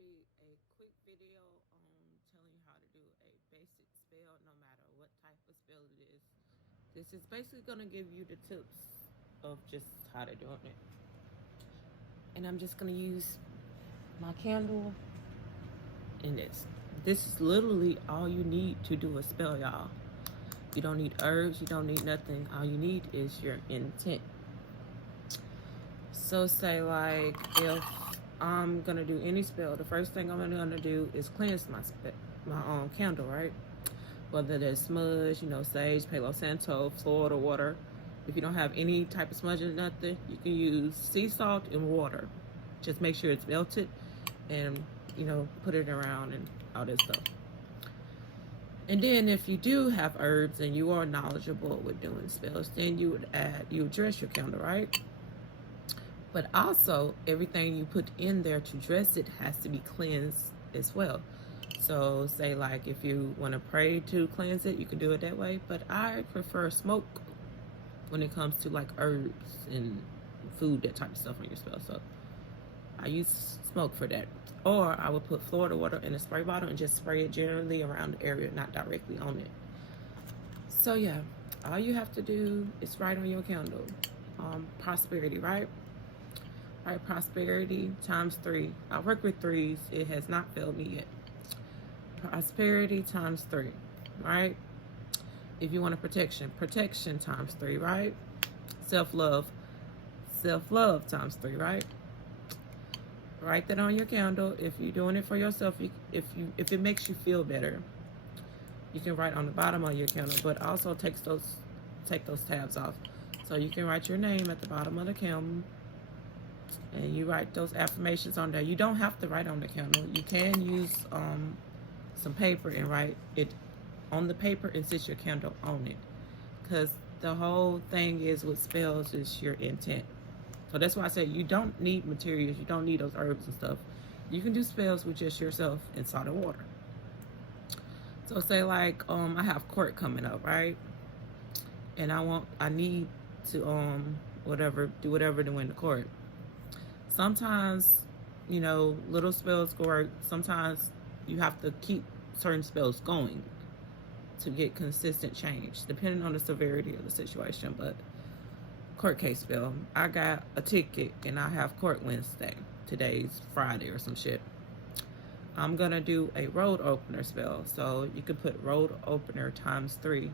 be a quick video on telling you how to do a basic spell no matter what type of spell it is. This is basically going to give you the tips of just how to do it. And I'm just going to use my candle in this. This is literally all you need to do a spell, y'all. You don't need herbs, you don't need nothing. All you need is your intent. So say like if I'm gonna do any spell, the first thing I'm gonna do is cleanse my candle, right? Whether there's smudge, sage, Palo Santo, Florida water. If you don't have any type of smudge or nothing, you can use sea salt and water. Just make sure it's melted and put it around and all this stuff. And then if you do have herbs and you are knowledgeable with doing spells, then you would dress your candle, right? But also everything you put in there to dress it has to be cleansed as well. So say like if you want to pray to cleanse it, you can do it that way. But I prefer smoke when it comes to like herbs and food, that type of stuff on your spell. So I use smoke for that. Or I would put Florida water in a spray bottle and just spray it generally around the area, not directly on it. So yeah, all you have to do is write on your candle, prosperity, right? Right, prosperity times 3. I work with 3s. It has not failed me yet. Prosperity times 3, right? If you want a protection times 3, right? Self-love times 3, right? Write that on your candle. If you're doing it for yourself, if it makes you feel better, you can write on the bottom of your candle. But also take those tabs off, so you can write your name at the bottom of the candle, and you write those affirmations on there. You don't have to write on the candle. You can use some paper and write it on the paper and set your candle on it, because the whole thing is with spells is your intent. So that's why I said you don't need materials. You don't need those herbs and stuff. You can do spells with just yourself and salt and water. So say like I have court coming up, right? And I need to do whatever to win the court. Sometimes, little spells work. Sometimes you have to keep certain spells going to get consistent change, depending on the severity of the situation. But court case spell, I got a ticket and I have court Wednesday. Today's Friday or some shit. I'm gonna do a road opener spell. So you can put road opener times 3,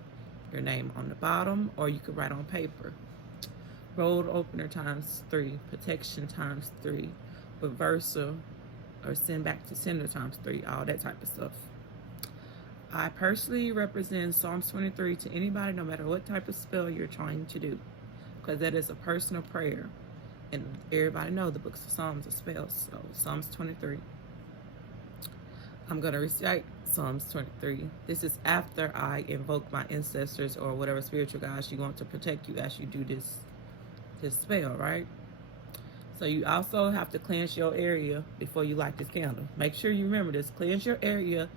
your name on the bottom, or you could write on paper. Road opener times 3, protection times 3, reversal or send back to sender times 3, all that type of stuff. I personally represent Psalms 23 to anybody, no matter what type of spell you're trying to do, because that is a personal prayer. And everybody know the books of Psalms are spells. So Psalms 23. I'm going to recite Psalms 23. This is after I invoke my ancestors or whatever spiritual guides you want to protect you as you do this spell, right? So you also have to cleanse your area before you light this candle. Make sure you remember this. Cleanse your area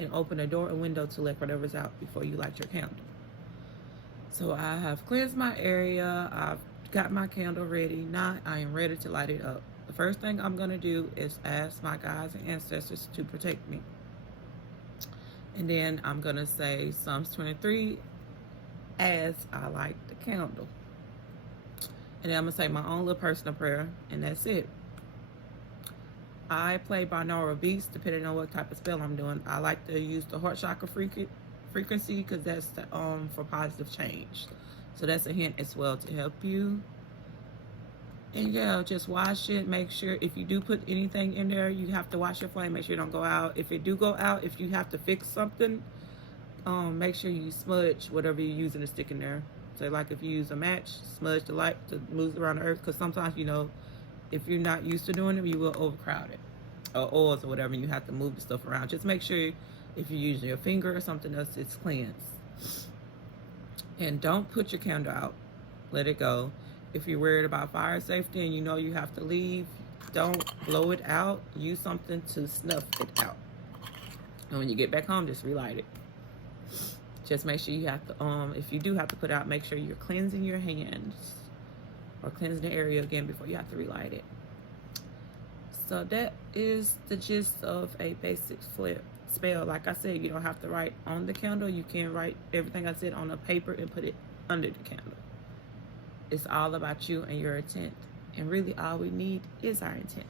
and open a door and window to let whatever's out before you light your candle. So I have cleansed my area. I've got my candle ready. Now I am ready to light it up. The first thing I'm going to do is ask my guides and ancestors to protect me. And then I'm going to say Psalms 23 as I light the candle. And then I'm going to say my own little personal prayer, and that's it. I play binaural beats depending on what type of spell I'm doing. I like to use the heart chakra frequency because that's for positive change. So that's a hint as well to help you. And yeah, just wash it. Make sure if you do put anything in there, you have to wash your flame. Make sure it don't go out. If it do go out, if you have to fix something, make sure you smudge whatever you're using to stick in there. So like if you use a match, smudge the light to move around the earth, because sometimes, if you're not used to doing it, you will overcrowd it. Or oils or whatever, and you have to move the stuff around. Just make sure if you're using your finger or something else, it's cleansed. And don't put your candle out. Let it go. If you're worried about fire safety and you have to leave, don't blow it out. Use something to snuff it out. And when you get back home, just relight it. Just make sure you have to, if you do have to put out, make sure you're cleansing your hands or cleansing the area again before you have to relight it. So that is the gist of a basic spell. Like I said, you don't have to write on the candle. You can write everything I said on a paper and put it under the candle. It's all about you and your intent. And really all we need is our intent.